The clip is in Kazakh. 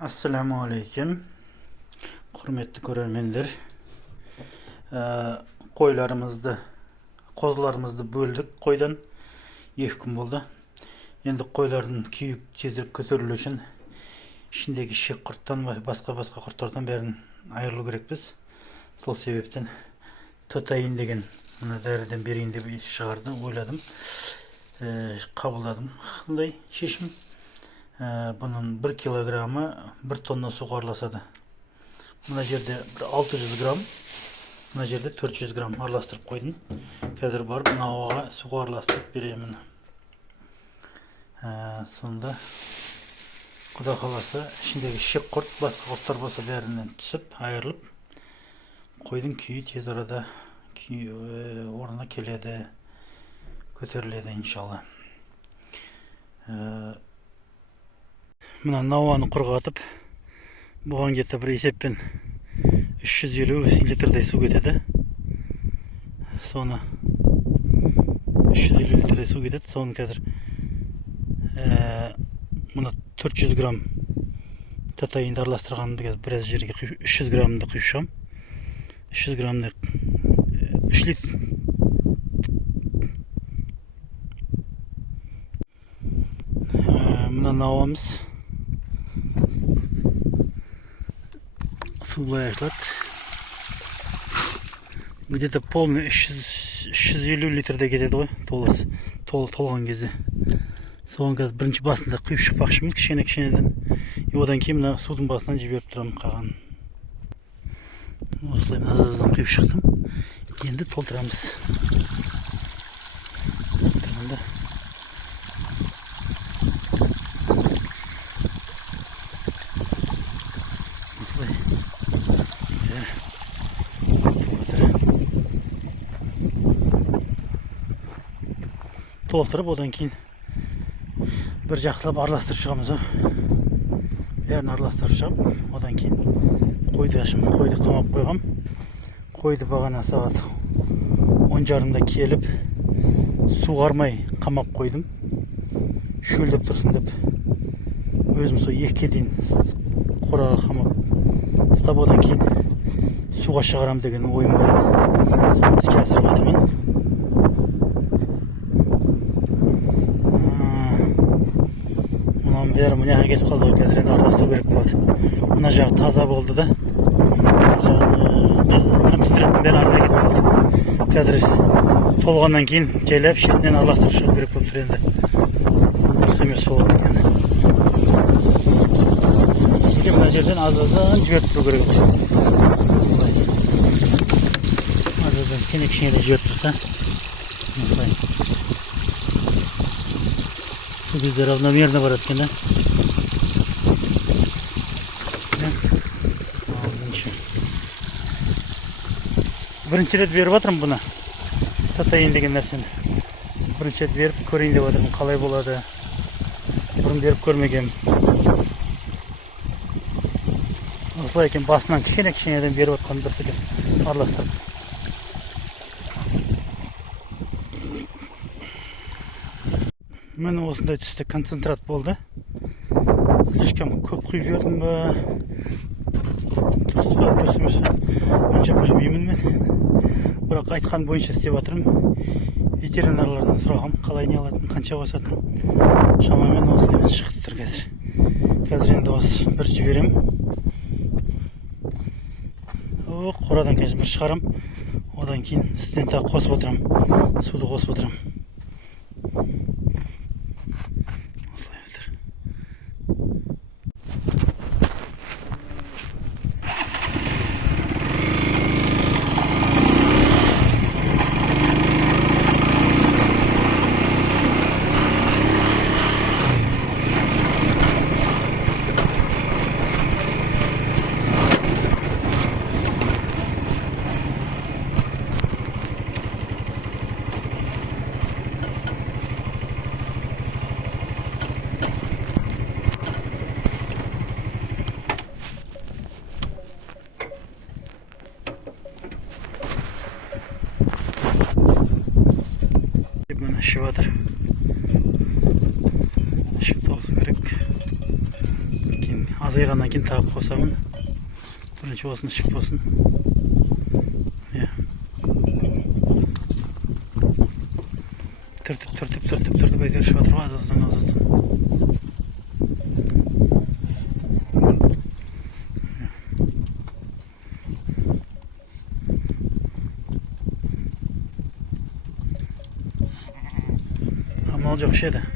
Assalamu alaykum. Hurmatli ko'rarmanlar. Qo'ylarimizni, qo'zlarimizni bo'ldik. Qo'ydan 2 kun bo'ldi. Endi qo'ylarning kuyuk tezlik ko'tarilishi uchun ishindagi shek qurtdan va boshqa qurtlardan beridan ayrilib kerakmiz. Sol sebepten totayin degan mana daridan bereyim deb chiqardim, o'yladim. Qabulladim. Bunday sheshim bunun 1 kilogramı 1 tonna su aralashadi. Buna yerde 600 gram, buna yerde 400 gram aralashtirib qo'ydim. Hozir borib navoga suv aralashtirib beraman. Sonda Xudo xolasa ishindagi shek qurt, boshqa qurtlar bo'lsa baridan tusib, ayrilib qo'ydim. Kuyi tez orada o'rnina keladi, ko'tariladi inshaalloh. Buna navani qurg'atib, bugan geta bir esepten 350 litrday suv ketadi. Sonra 350 litrday suv ketadi. Sonra hozir buna 400 gram tatayinda aralashtirganimda biraz yerga 300 gramni quyisham. 300 gramni 3 litr buna navamiz сулайшлат. Где-то полный 350 litrde ketadi ғой, толған кезде. Соған қазір бірінші басында құйып шықпақшымын, кішкенеден. Одан кейін мына судың басынан жіберіп тұрамын қалғанын. Осылай аздан құйып шықтым. Енді толтырамыз. Толтырып, одан кейін бір жақсылап араластырып шығамыз. Бәрін араластырып шығып, одан кейін қойды қамап қойғам. Қойды бағана сағат 10:30-да келіп, су қармай қамап қойдым. Шөлдеп тұрсын деп. Өзім сол 2-ге дейін қораға қамап ұстап, одан кейін суға шығарам деген ойым бар еді. Соны іске асырып жатырмын. Бәрі мына кетіп қалды ғой, қазір енді араластыру керек болады. Мына жағы таза болды да. Концентраттың бәрі аралай кетіп қалды. Қазір толғаннан кейін жайлап шетінен араластырып шығу керек болып тұр енді. Дұрыс емес болады екен. Мына жерден аз-аздан жіберіп тұру керек екен. Аз-аздан кішкене жіберіп тұрса. Су бізде равномерно барады екен, да? Бірінші рет беріп жатырмын бұны. Татайын деген нәрсені. Бірінші рет беріп көрейін деп жатырмын, қалай болады. Бұрын беріп көрмегенмін. Осылай екен, басынан кішкенеден беріп жатқан дұрыс екен, араластырып. Мен осындай түсті концентрат болды. Слишком көп құйып жібердім ба? Дұрыс емес. Онша білмеймін мен. Бірақ айтқан бойынша істеп жатырмын. Ветеринарлардан сұрағам, қалай не алатын, қанша басатын. Шамамен осылай шығып тұр қазір. Қазір енді осы бір жіберем. Қорадан қазір бір шығарам. Одан кейін үстінен тағы қосып отырам. Суды қосып отырам. ішіп жатыр. Ішіп толсы керек. Кейін аз азайғаннан кейін тағы қосамын. Бірінші осыны ішіп болсын. Түртіп әйтеуір ішіп жатыр ғой, азаздан. Амал жоқ ішеді.